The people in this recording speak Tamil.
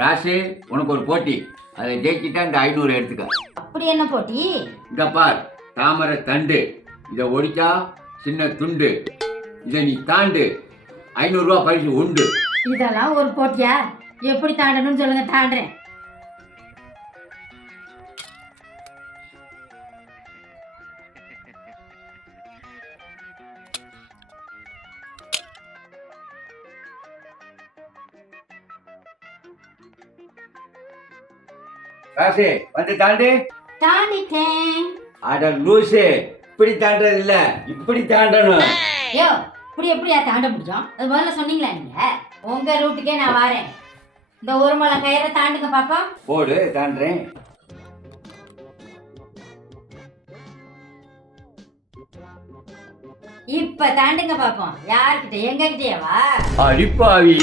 ராசு, உனக்கு ஒரு போட்டி. அதை ஜெயிச்சிட்டா இந்த 500 எடுத்துக்க. அப்படி என்ன போட்டி? இந்த பார், தாமரை தண்டு. இதை ஒடிச்சா சின்ன துண்டு. இதை நீ தாண்டு, 500 ரூபா பரிசு உண்டு. இதெல்லாம் ஒரு போட்டியா? எப்படி தாண்டணும்னு சொல்லுங்க, தாண்டுறேன். ராசு, வந்து தாண்டு. தாண்டிட்டேன். அட லூசு, இப்படி தாண்டது இல்ல, இப்படி தாண்டணும். யோ, இப்படி எப்படியா தாண்ட முடியும்? அது முதல்ல சொன்னீங்களா நீங்க? உங்க ரூட்டுக்கே நான் வரேன். இந்த ஒரு மலை கயிறை தாண்டுங்க பாப்பா. போடு, தாண்டுறேன். இப்ப தாண்டுங்க பாப்போம். யாருக்கிட்ட? எங்க கிட்டேவா? அடிப்பாவி.